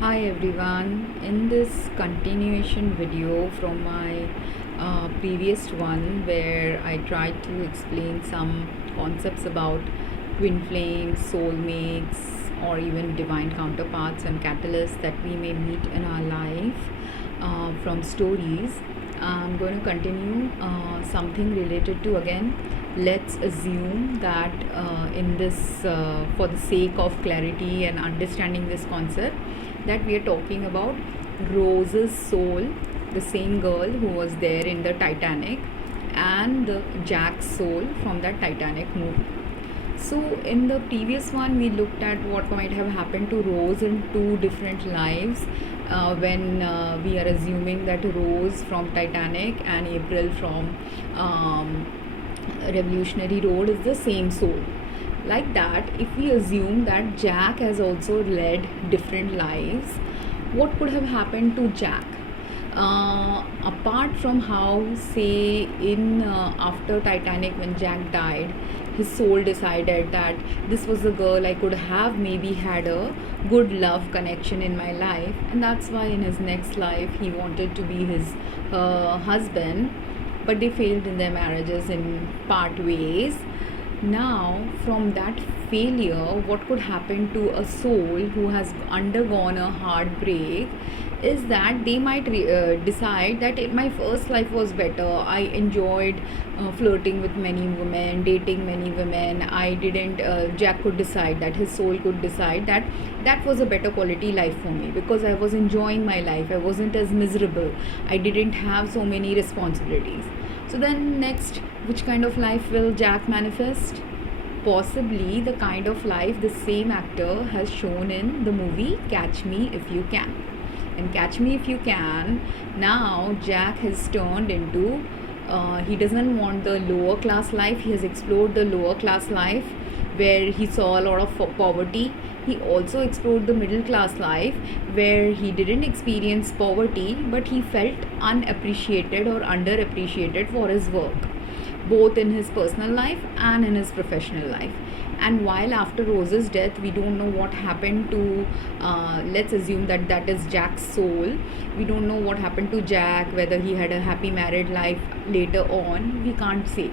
Hi everyone, in this continuation video from my previous one where I tried to explain some concepts about twin flames, soulmates, or even divine counterparts and catalysts that we may meet in our life from stories, I'm going to continue something related to, again, let's assume that in this for the sake of clarity and understanding this concept, that we are talking about Rose's soul, the same girl who was there in the Titanic, and the Jack's soul from that Titanic movie. So in the previous one, we looked at what might have happened to Rose in two different lives, when we are assuming that Rose from Titanic and April from Revolutionary Road is the same soul. Like that, if we assume that Jack has also led different lives, what could have happened to Jack? Apart from how, say, in after Titanic, when Jack died, his soul decided that this was the girl I could have maybe had a good love connection in my life, and that's why in his next life he wanted to be his husband, but they failed in their marriages in part ways. Now, from that failure, what could happen to a soul who has undergone a heartbreak is that they might decide that my first life was better. I enjoyed flirting with many women, dating many women. I didn't, Jack could decide that, his soul could decide that that was a better quality life for me because I was enjoying my life. I wasn't as miserable. I didn't have so many responsibilities. So then next, which kind of life will Jack manifest? Possibly the kind of life the same actor has shown in the movie Catch Me If You Can. In Catch Me If You Can, now Jack has turned into, he doesn't want the lower class life. He has explored the lower class life where he saw a lot of poverty. He also explored the middle class life where he didn't experience poverty, but he felt unappreciated or underappreciated for his work, both in his personal life and in his professional life. And while after Rose's death, we don't know what happened to, let's assume that that is Jack's soul. We don't know what happened to Jack, whether he had a happy married life later on, we can't say.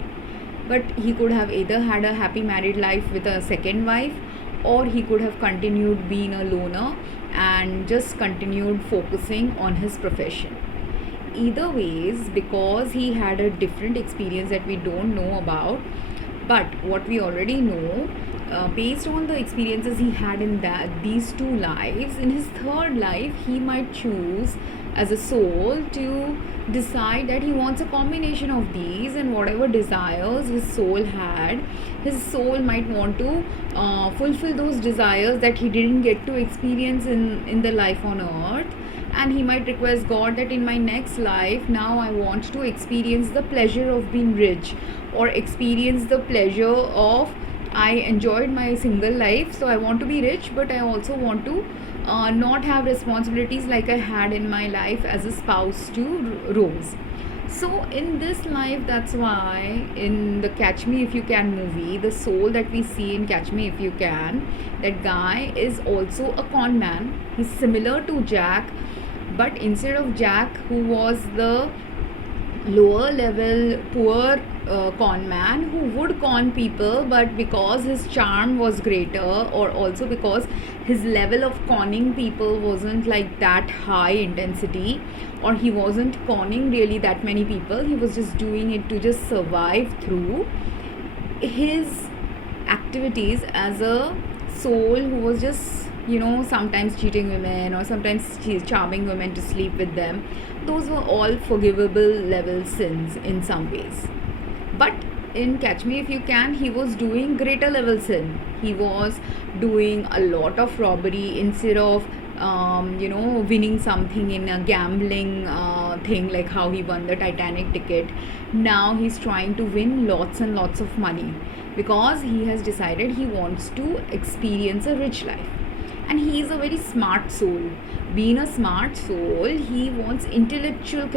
But he could have either had a happy married life with a second wife, or he could have continued being a loner and just continued focusing on his profession. Either ways, because he had a different experience that we don't know about, but what we already know, based on the experiences he had in these two lives, in his third life he might choose as a soul to decide that he wants a combination of these, and whatever desires his soul had, his soul might want to fulfill those desires that he didn't get to experience in the life on earth. And he might request God that in my next life, now I want to experience the pleasure of being rich, or experience the pleasure of, I enjoyed my single life, so I want to be rich, but I also want to not have responsibilities like I had in my life as a spouse to Rose. So in this life, that's why in the Catch Me If You Can movie, the soul that we see in Catch Me If You Can, that guy is also a con man. He's similar to Jack, but instead of Jack, who was the lower level poor con man who would con people, but because his charm was greater, or also because his level of conning people wasn't like that high intensity, or he wasn't conning really that many people, he was just doing it to just survive through his activities as a soul who was just, sometimes cheating women or sometimes charming women to sleep with them. Those were all forgivable level sins in some ways. But in Catch Me If You Can, he was doing greater level sin. He was doing a lot of robbery instead of winning something in a gambling thing, like how he won the Titanic ticket. Now he's trying to win lots and lots of money because he has decided he wants to experience a rich life. and he is a very smart soul. Being a smart soul, he wants intellectual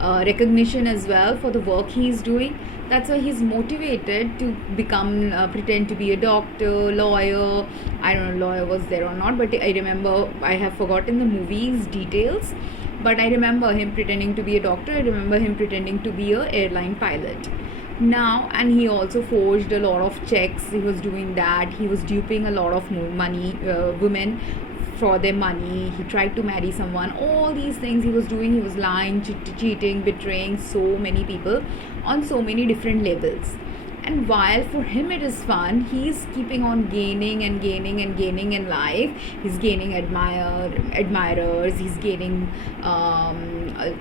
recognition as well for the work he is doing. That's why he's motivated to become pretend to be a doctor, lawyer. I don't know lawyer was there or not, but I remember, I have forgotten the movie's details, but I remember him pretending to be a doctor. I remember him pretending to be a airline pilot now. And he also forged a lot of checks. He was doing that. He was duping a lot of women for their money. He tried to marry someone. All these things he was doing. He was lying, cheating, betraying so many people on so many different levels. And while for him it is fun, he's keeping on gaining and gaining and gaining in life. He's gaining admirers. He's gaining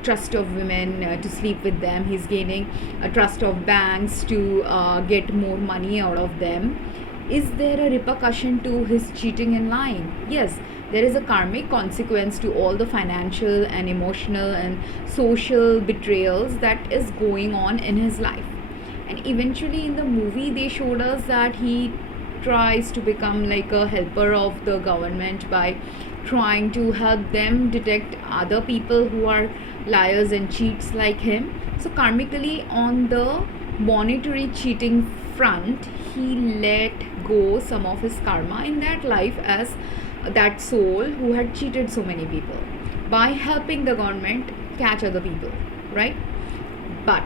trust of women to sleep with them. He's gaining a trust of banks to get more money out of them. Is there a repercussion to his cheating and lying? Yes, there is a karmic consequence to all the financial and emotional and social betrayals that is going on in his life. And eventually in the movie they showed us that he tries to become like a helper of the government by trying to help them detect other people who are liars and cheats like him. So karmically, on the monetary cheating front, he let go some of his karma in that life as that soul who had cheated so many people by helping the government catch other people, right? But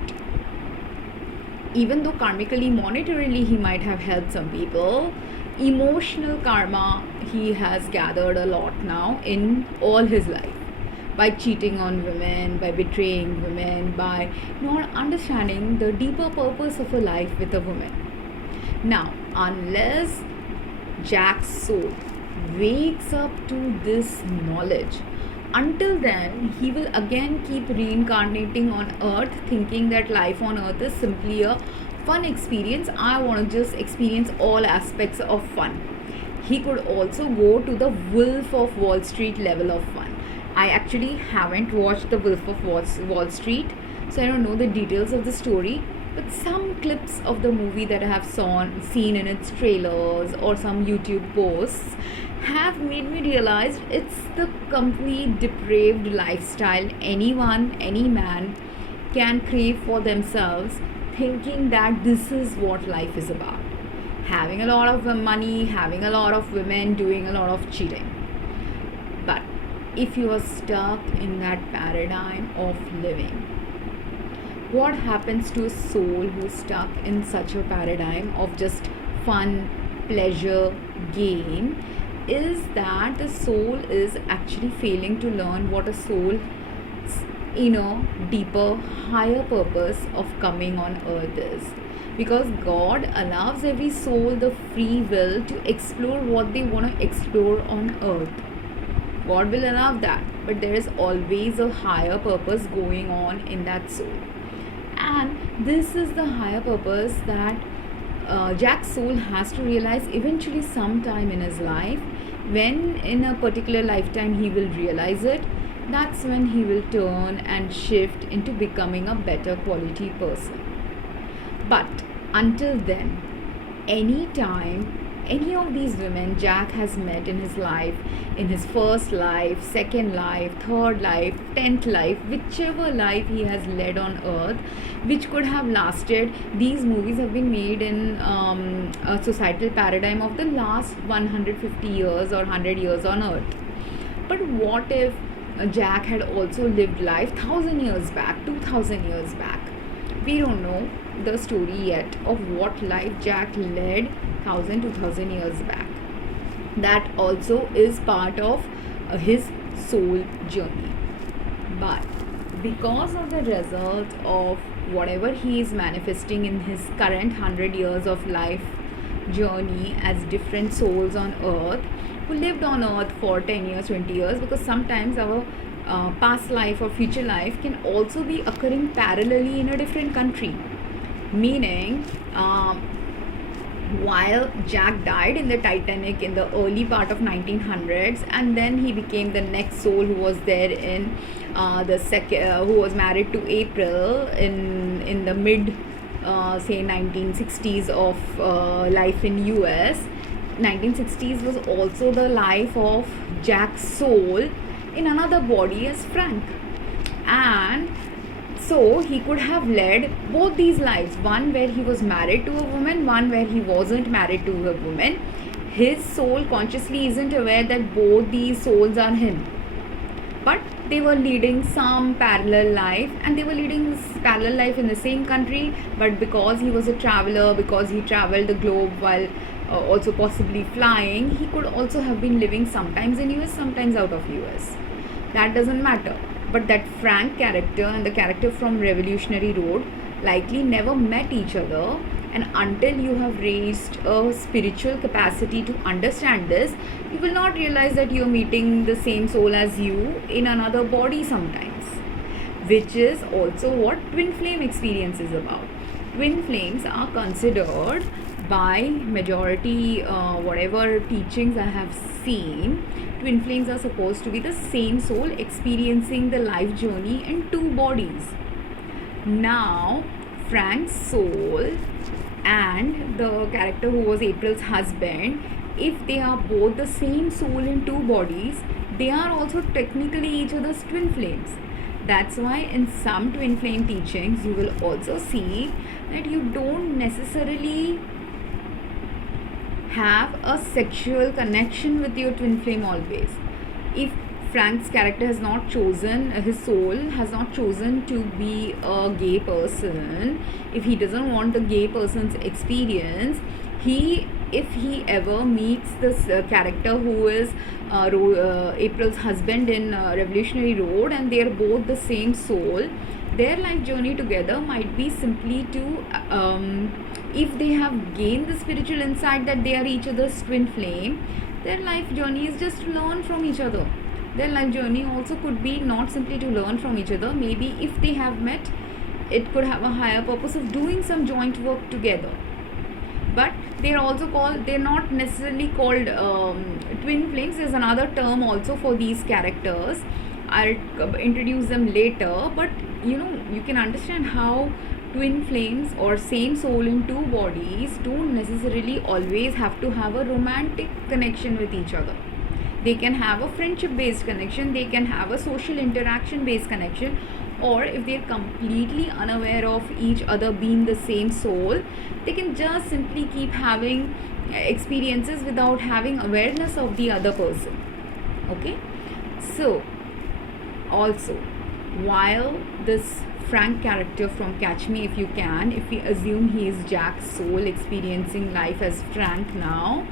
even though karmically, monetarily he might have helped some people, emotional karma he has gathered a lot now in all his life, by cheating on women, by betraying women, by not understanding the deeper purpose of a life with a woman. Now, unless Jack's soul wakes up to this knowledge, until then he will again keep reincarnating on earth, thinking that life on earth is simply a fun experience. I want to just experience all aspects of fun. He could also go to the Wolf of Wall Street level of fun. I actually haven't watched the Wolf of Wall Street, so I don't know the details of the story, but some clips of the movie that I have seen in its trailers or some YouTube posts have made me realize it's the complete depraved lifestyle anyone, any man can crave for themselves, thinking that this is what life is about. Having a lot of money, having a lot of women, doing a lot of cheating. But if you are stuck in that paradigm of living, what happens to a soul who's stuck in such a paradigm of just fun, pleasure, gain, is that the soul is actually failing to learn what a soul's inner, deeper, higher purpose of coming on earth is. Because God allows every soul the free will to explore what they want to explore on earth. God will allow that, but there is always a higher purpose going on in that soul. And this is the higher purpose that Jack's soul has to realize eventually sometime in his life. When in a particular lifetime he will realize it, that's when he will turn and shift into becoming a better quality person. But until then, anytime any of these women Jack has met in his life, in his first life, second life, third life, 10th life, whichever life he has led on earth, which could have lasted, these movies have been made in a societal paradigm of the last 150 years or 100 years on earth. But what if Jack had also lived life 1000 years back, 2000 years back? We don't know the story yet of what life Jack led 1000-2000 years back. That also is part of his soul journey. But because of the result of whatever he is manifesting in his current 100 years of life journey as different souls on earth who lived on earth for 10 years, 20 years, because sometimes our past life or future life can also be occurring parallelly in a different country. Meaning, while Jack died in the Titanic in the early part of 1900s, and then he became the next soul who was there in who was married to April in the mid say 1960s of life in US. 1960s was also the life of Jack's soul in another body as Frank. And so he could have led both these lives, one where he was married to a woman, one where he wasn't married to a woman. His soul consciously isn't aware that both these souls are him, but they were leading some parallel life, and they were leading this parallel life in the same country. But because he was a traveler, because he traveled the globe while also possibly flying, he could also have been living sometimes in US, sometimes out of US. That doesn't matter. But that Frank character and the character from Revolutionary Road likely never met each other, and until you have raised a spiritual capacity to understand this, you will not realize that you are meeting the same soul as you in another body sometimes, which is also what twin flame experience is about. Twin flames are considered by majority, whatever teachings I have seen, twin flames are supposed to be the same soul experiencing the life journey in two bodies. Now, Frank's soul and the character who was April's husband, if they are both the same soul in two bodies, they are also technically each other's twin flames. That's why in some twin flame teachings you will also see that you don't necessarily have a sexual connection with your twin flame always. If Frank's character has not chosen, his soul has not chosen to be a gay person, if he doesn't want the gay person's experience, if he ever meets this character who is April's husband in Revolutionary Road, and they are both the same soul, their life journey together might be simply to, if they have gained the spiritual insight that they are each other's twin flame, their life journey is just to learn from each other. Their life journey also could be not simply to learn from each other. Maybe if they have met, it could have a higher purpose of doing some joint work together. But they're also called, they're not necessarily called twin flames. There's another term also for these characters. I'll introduce them later, but you can understand how twin flames or same soul in two bodies don't necessarily always have to have a romantic connection with each other. They can have a friendship based connection, they can have a social interaction based connection, or if they're completely unaware of each other being the same soul, they can just simply keep having experiences without having awareness of the other person. Okay, so also, while this Frank character from Catch Me If You Can, if we assume he is Jack's soul experiencing life as Frank now,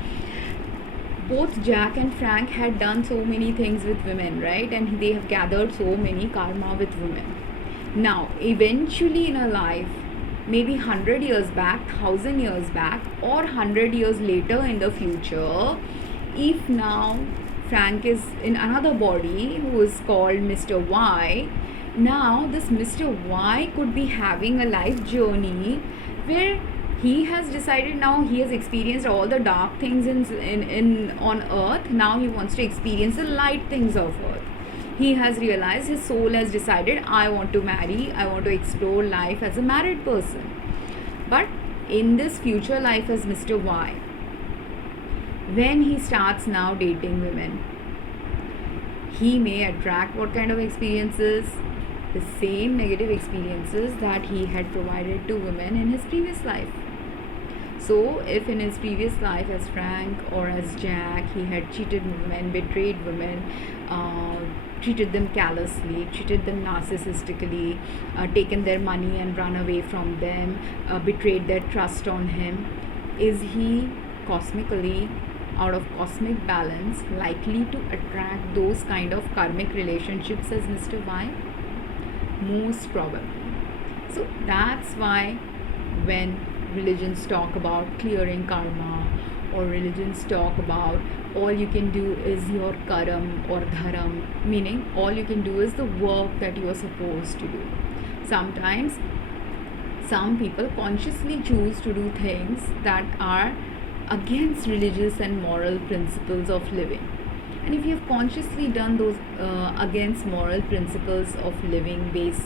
both Jack and Frank had done so many things with women, right? And they have gathered so many karma with women. Now, eventually in a life, maybe 100 years back, 1000 years back, or 100 years later in the future, if now Frank is in another body who is called Mr. Y, now this Mr. Y could be having a life journey where he has decided, now he has experienced all the dark things in on earth, now he wants to experience the light things of earth. He has realized, his soul has decided, I want to marry, I want to explore life as a married person. But in this future life as Mr. Y, when he starts now dating women, he may attract what kind of experiences? The same negative experiences that he had provided to women in his previous life. So if in his previous life as Frank or as Jack, he had cheated women, betrayed women, treated them callously, treated them narcissistically, taken their money and run away from them, betrayed their trust on him, is he cosmically, out of cosmic balance, likely to attract those kind of karmic relationships as Mr. Y? Most probably. So that's why when religions talk about clearing karma, or religions talk about all you can do is your karam or dharam, meaning all you can do is the work that you are supposed to do. Sometimes some people consciously choose to do things that are against religious and moral principles of living. And if you have consciously done those against moral principles of living based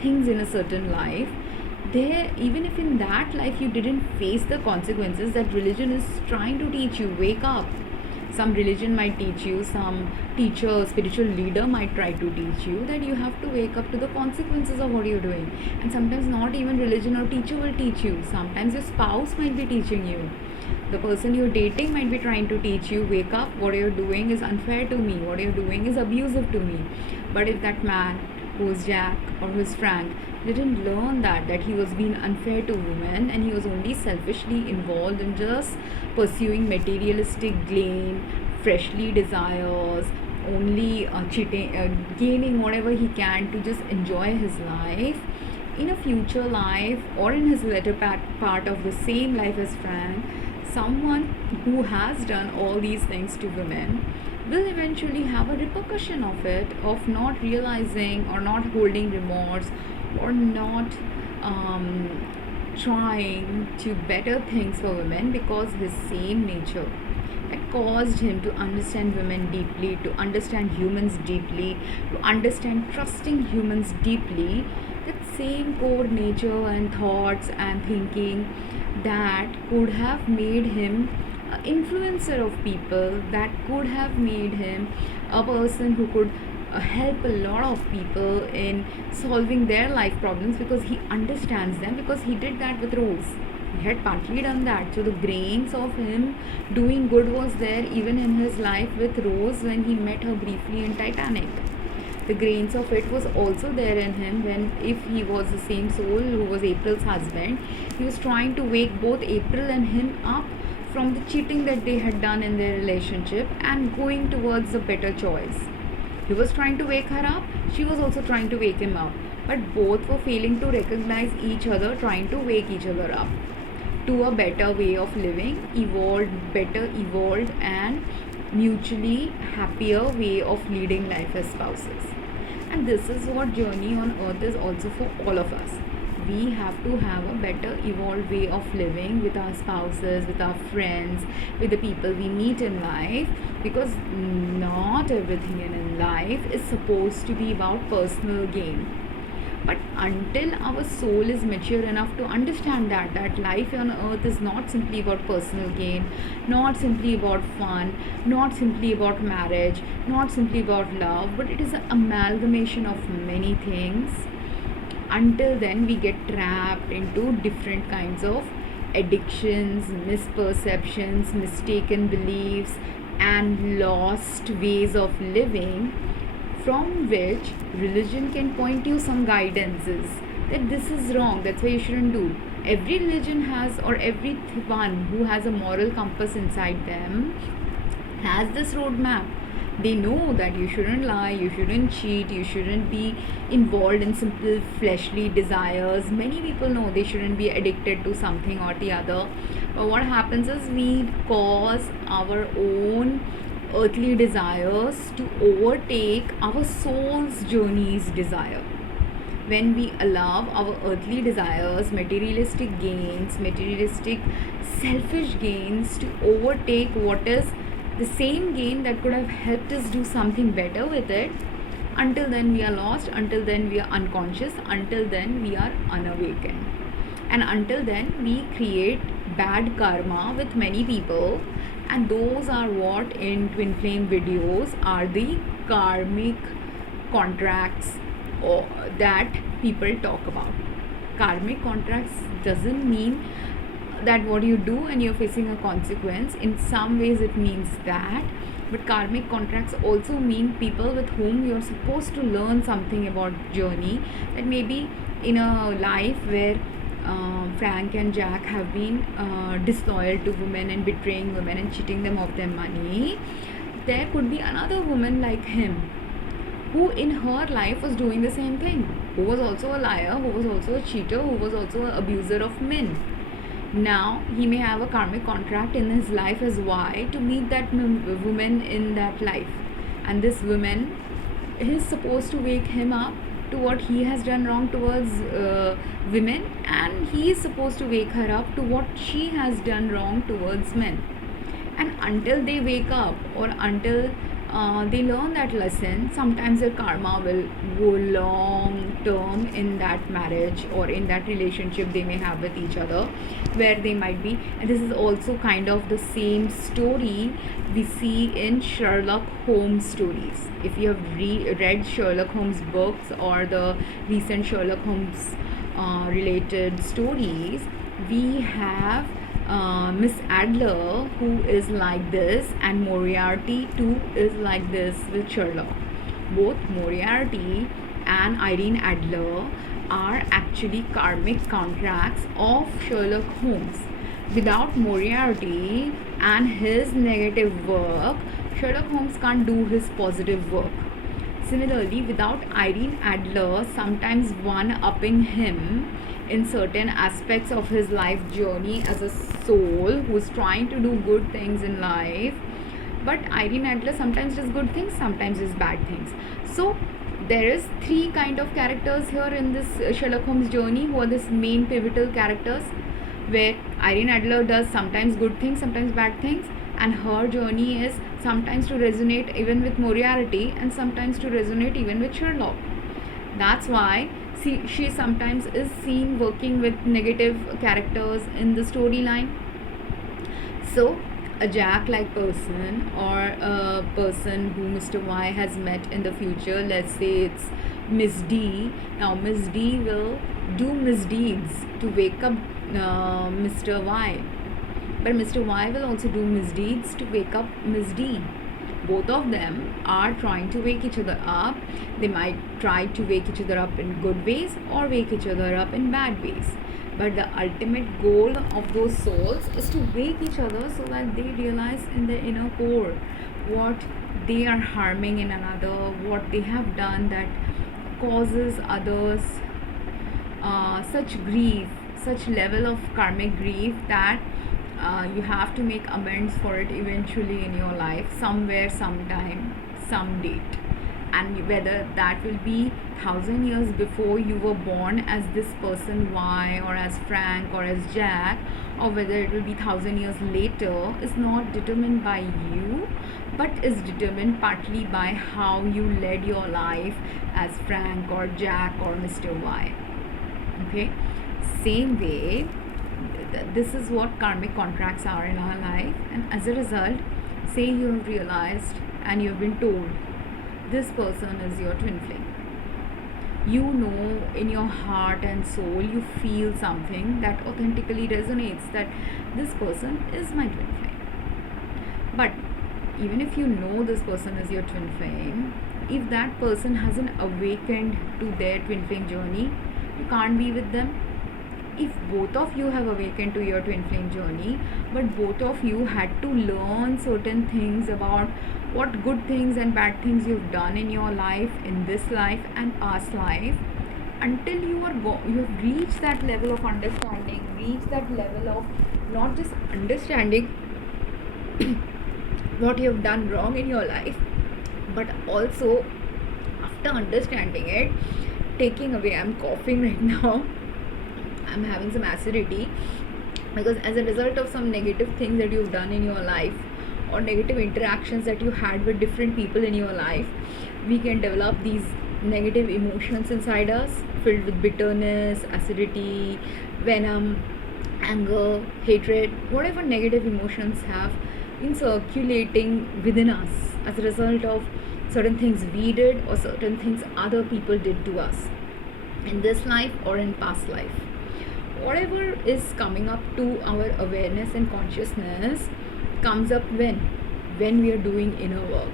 things in a certain life, there, even if in that life you didn't face the consequences, that religion is trying to teach you, wake up. Some religion might teach you, some teacher, spiritual leader might try to teach you that you have to wake up to the consequences of what you're doing. And sometimes not even religion or teacher will teach you. Sometimes your spouse might be teaching you. The person you're dating might be trying to teach you, wake up, what you're doing is unfair to me, what you're doing is abusive to me. But if that man who's Jack or who's Frank didn't learn that he was being unfair to women, and he was only selfishly involved in just pursuing materialistic gain, freshly desires, only cheating, gaining whatever he can to just enjoy his life, in a future life or in his later part of the same life as Frank, someone who has done all these things to women will eventually have a repercussion of it, of not realizing or not holding remorse, or not trying to better things for women, because his same nature that caused him to understand women deeply, to understand humans deeply, to understand trusting humans deeply, that same core nature and thoughts and thinking that could have made him an influencer of people, that could have made him a person who could help a lot of people in solving their life problems, because he understands them, because he did that with Rose. He had partly done that. So the grains of him doing good was there even in his life with Rose when he met her briefly in Titanic. The grains of it was also there in him when, if he was the same soul who was April's husband, he was trying to wake both April and him up from the cheating that they had done in their relationship and going towards a better choice. He was trying to wake her up, she was also trying to wake him up, but both were failing to recognize each other, trying to wake each other up to a better way of living, evolved and mutually happier way of leading life as spouses. And this is what journey on earth is also for all of us. We have to have a better evolved way of living with our spouses, with our friends, with the people we meet in life, because not everything in life is supposed to be about personal gain. But until our soul is mature enough to understand that life on earth is not simply about personal gain, not simply about fun, not simply about marriage, not simply about love, but it is an amalgamation of many things. Until then, we get trapped into different kinds of addictions, misperceptions, mistaken beliefs, and lost ways of living, from which religion can point you some guidances that this is wrong, that's why you shouldn't do. Every religion has, or everyone who has a moral compass inside them has this roadmap. They know that you shouldn't lie, you shouldn't cheat, you shouldn't be involved in simple fleshly desires. Many people know they shouldn't be addicted to something or the other. But what happens is we cause our own earthly desires to overtake our soul's journey's desire. When we allow our earthly desires, materialistic gains, materialistic selfish gains to overtake what is the same gain that could have helped us do something better with it, until then we are lost, until then we are unconscious, until then we are unawakened, and until then we create bad karma with many people. And those are what in Twinflame videos are the karmic contracts that people talk about. Karmic contracts doesn't mean that what you do and you're facing a consequence. In some ways it means that, but karmic contracts also mean people with whom you're supposed to learn something about journey. That maybe in a life where Frank and Jack have been disloyal to women and betraying women and cheating them of their money, there could be another woman like him who in her life was doing the same thing, who was also a liar, who was also a cheater, who was also an abuser of men. Now he may have a karmic contract in his life as why to meet that woman in that life, and this woman is supposed to wake him up to what he has done wrong towards women, and he is supposed to wake her up to what she has done wrong towards men. And until they wake up, or until they learn that lesson. Sometimes their karma will go long term in that marriage or in that relationship they may have with each other, where they might be. And this is also kind of the same story we see in Sherlock Holmes stories. If you have read Sherlock Holmes books or the recent Sherlock Holmes related stories, we have Miss Adler, who is like this, and Moriarty too is like this with Sherlock. Both Moriarty and Irene Adler are actually karmic contracts of Sherlock Holmes. Without Moriarty and his negative work, Sherlock Holmes can't do his positive work. Similarly, without Irene Adler sometimes one-upping him in certain aspects of his life journey as a soul who's trying to do good things in life, but Irene Adler sometimes does good things, sometimes does bad things. So there is 3 kind of characters here in this Sherlock Holmes journey, who are this main pivotal characters, where Irene Adler does sometimes good things, sometimes bad things, and her journey is sometimes to resonate even with Moriarty and sometimes to resonate even with Sherlock. That's why she sometimes is seen working with negative characters in the storyline. So a Jack-like person, or a person who Mr. Y has met in the future, let's say it's Miss D. Now Miss D will do misdeeds to wake up Mr. Y, but Mr. Y will also do misdeeds to wake up Miss D. Both of them are trying to wake each other up. They might try to wake each other up in good ways or wake each other up in bad ways. But the ultimate goal of those souls is to wake each other so that they realize in their inner core what they are harming in another, what they have done that causes others such grief, such level of karmic grief that you have to make amends for it eventually in your life, somewhere, sometime, some date. And whether that will be 1,000 years before you were born as this person Y, or as Frank, or as Jack, or whether it will be 1,000 years later, is not determined by you, but is determined partly by how you led your life as Frank or Jack or Mr. Y. Okay, same way, this is what karmic contracts are in our life. And as a result, say you have realized and you have been told this person is your twin flame. You know in your heart and soul, you feel something that authentically resonates, that this person is my twin flame. But even if you know this person is your twin flame, if that person hasn't awakened to their twin flame journey, you can't be with them. If both of you have awakened to your twin flame journey, but both of you had to learn certain things about what good things and bad things you've done in your life, in this life and past life, until you have reached that level of understanding, reached that level of not just understanding what you have done wrong in your life, but also after understanding it, taking away, I'm coughing right now, I'm having some acidity, because as a result of some negative things that you've done in your life, or negative interactions that you had with different people in your life, we can develop these negative emotions inside us, filled with bitterness, acidity, venom, anger, hatred, whatever negative emotions have been circulating within us as a result of certain things we did or certain things other people did to us in this life or in past life. Whatever is coming up to our awareness and consciousness comes up when we are doing inner work.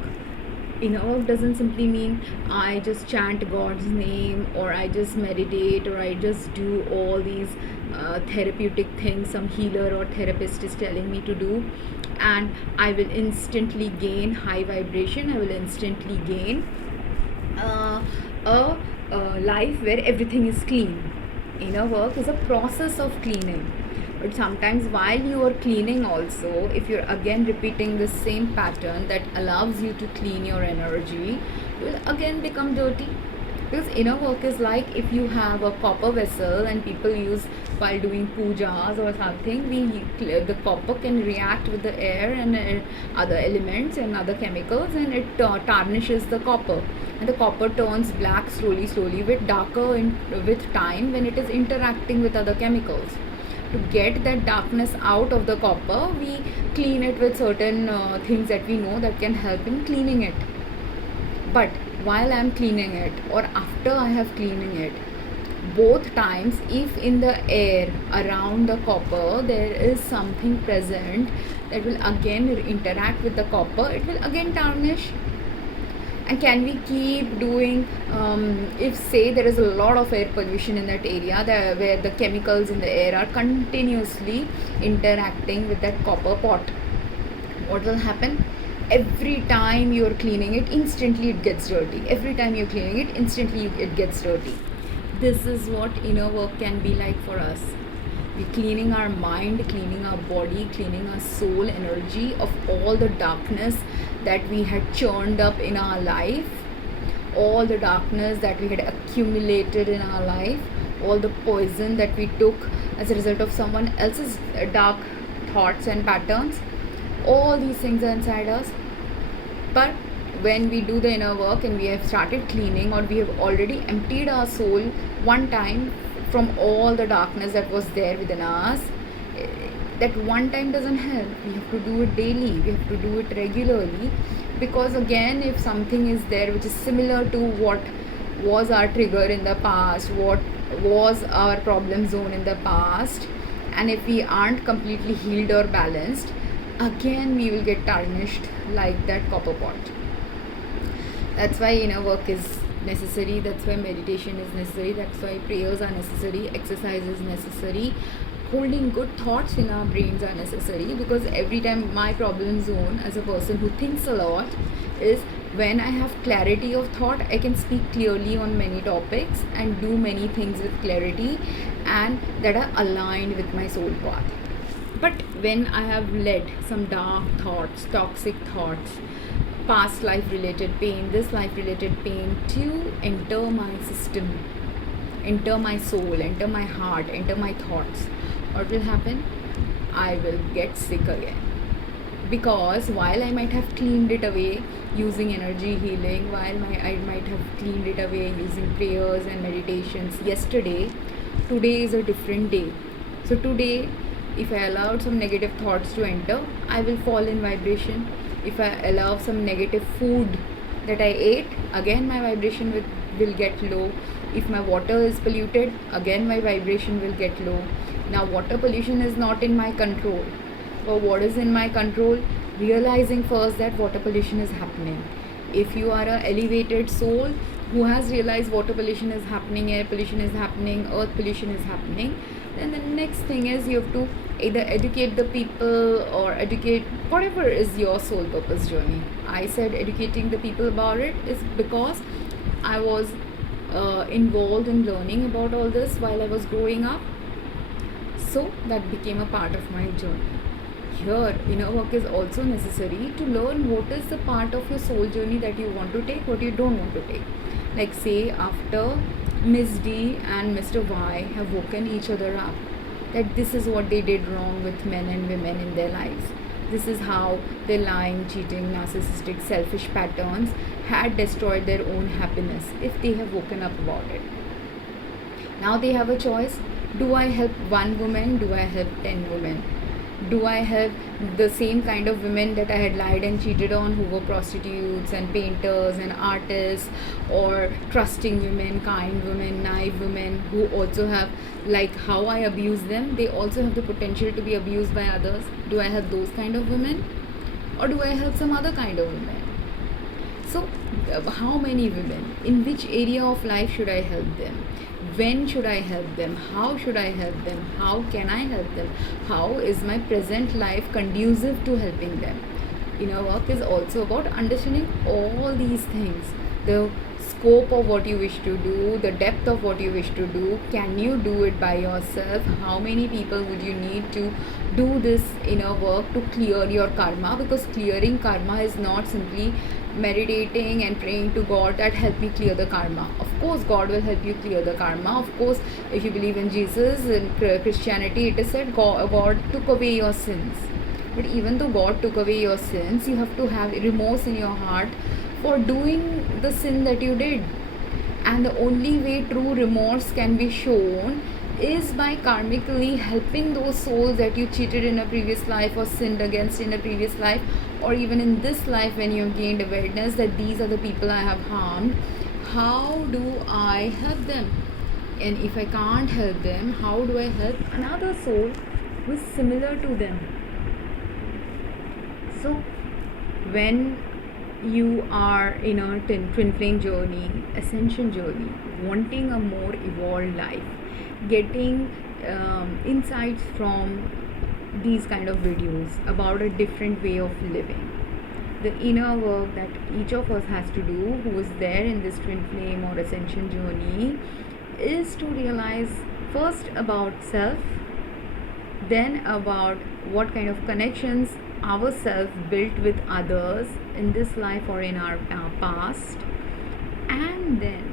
Inner work doesn't simply mean I just chant God's name, or I just meditate, or I just do all these therapeutic things some healer or therapist is telling me to do, and I will instantly gain high vibration, I will instantly gain a life where everything is clean. Inner work is a process of cleaning. But sometimes while you are cleaning also, if you're again repeating the same pattern that allows you to clean your energy, you will again become dirty. Because inner work is like if you have a copper vessel and people use while doing pujas or something, the copper can react with the air and other elements and other chemicals, and it tarnishes the copper, and the copper turns black slowly with darker with time when it is interacting with other chemicals. To get that darkness out of the copper, we clean it with certain things that we know that can help in cleaning it. But while I am cleaning it or after I have cleaning it, both times, if in the air around the copper there is something present that will again interact with the copper, it will again tarnish. And can we keep doing, if say there is a lot of air pollution in that area where the chemicals in the air are continuously interacting with that copper pot, what will happen? Every time you are cleaning it, instantly it gets dirty. Every time you're cleaning it, instantly it gets dirty. This is what inner work can be like for us. We're cleaning our mind, cleaning our body, cleaning our soul energy of all the darkness that we had churned up in our life, all the darkness that we had accumulated in our life, all the poison that we took as a result of someone else's dark thoughts and patterns. All these things are inside us. But when we do the inner work and we have started cleaning, or we have already emptied our soul one time from all the darkness that was there within us, that one time doesn't help. We have to do it daily, we have to do it regularly, because again, if something is there which is similar to what was our trigger in the past, what was our problem zone in the past, and if we aren't completely healed or balanced, again we will get tarnished like that copper pot. That's why inner work is necessary, that's why meditation is necessary, that's why prayers are necessary, exercise is necessary, holding good thoughts in our brains are necessary. Because every time, my problem zone as a person who thinks a lot is when I have clarity of thought, I can speak clearly on many topics and do many things with clarity and that are aligned with my soul path. But when I have let some dark thoughts, toxic thoughts, past life related pain, this life related pain to enter my system, enter my soul, enter my heart, enter my thoughts, what will happen? I will get sick again. Because while I might have cleaned it away using energy healing, while I might have cleaned it away using prayers and meditations yesterday, today is a different day. So today, if I allowed some negative thoughts to enter, I will fall in vibration. If I allow some negative food that I ate, again my vibration will get low. If my water is polluted, again my vibration will get low. Now water pollution is not in my control. But what is in my control? Realizing first that water pollution is happening. If you are an elevated soul who has realized water pollution is happening, air pollution is happening, earth pollution is happening, then the next thing is you have to either educate the people or educate whatever is your soul purpose journey. I said educating the people about it is because I was involved in learning about all this while I was growing up. So that became a part of my journey. Here, inner work is also necessary to learn what is the part of your soul journey that you want to take, what you don't want to take. Like say after Miss D and Mr. Y have woken each other up, that this is what they did wrong with men and women in their lives. This is how their lying, cheating, narcissistic, selfish patterns had destroyed their own happiness if they have woken up about it. Now they have a choice. Do I help one woman? Do I help 10 women? Do I help the same kind of women that I had lied and cheated on, who were prostitutes and painters and artists, or trusting women, kind women, naive women, who also have, like how I abuse them, they also have the potential to be abused by others? Do I help those kind of women? Or do I help some other kind of women? So, how many women? In which area of life should I help them? When should I help them? How should I help them? How can I help them? How is my present life conducive to helping them? Inner work is also about understanding all these things. The scope of what you wish to do, the depth of what you wish to do. Can you do it by yourself? How many people would you need to do this inner work to clear your karma? Because clearing karma is not simply meditating and praying to God that help me clear the karma. Of course God will help you clear the karma. Of course, if you believe in Jesus, in Christianity, it is said God took away your sins. But even though God took away your sins, you have to have remorse in your heart for doing the sin that you did. And the only way true remorse can be shown is by karmically helping those souls that you cheated in a previous life or sinned against in a previous life, or even in this life when you have gained awareness that these are the people I have harmed. How do I help them? And if I can't help them, how do I help another soul who is similar to them? So when you are in a twin flame journey, ascension journey, wanting a more evolved life, getting insights from these kind of videos about a different way of living, the inner work that each of us has to do who is there in this twin flame or ascension journey is to realize first about self, then about what kind of connections ourselves built with others in this life or in our past, and then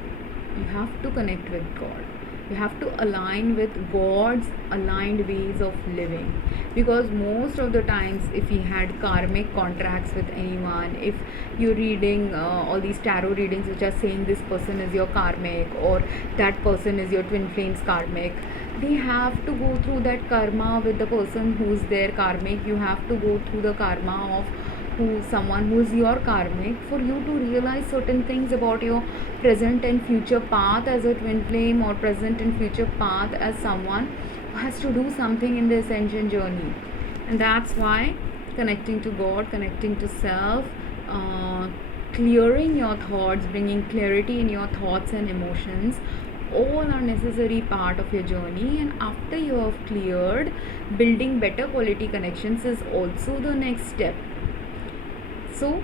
you have to connect with God. You have to align with God's aligned ways of living, because most of the times if we had karmic contracts with anyone, if you're reading all these tarot readings which are saying this person is your karmic or that person is your twin flame's karmic, they have to go through that karma with the person who's their karmic. You have to go through the karma of someone who is your karmic for you to realize certain things about your present and future path as a twin flame, or present and future path as someone who has to do something in the ascension journey. And that's why connecting to God, connecting to self, clearing your thoughts, bringing clarity in your thoughts and emotions, all are necessary part of your journey. And after you have cleared, building better quality connections is also the next step. So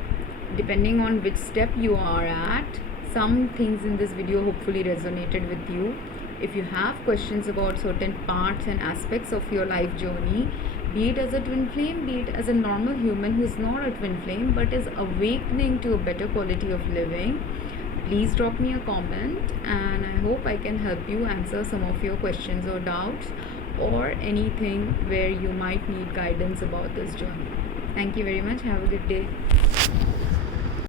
depending on which step you are at, some things in this video hopefully resonated with you. If you have questions about certain parts and aspects of your life journey, be it as a twin flame, be it as a normal human who is not a twin flame but is awakening to a better quality of living, please drop me a comment, and I hope I can help you answer some of your questions or doubts, or anything where you might need guidance about this journey. Thank you very much. Have a good day.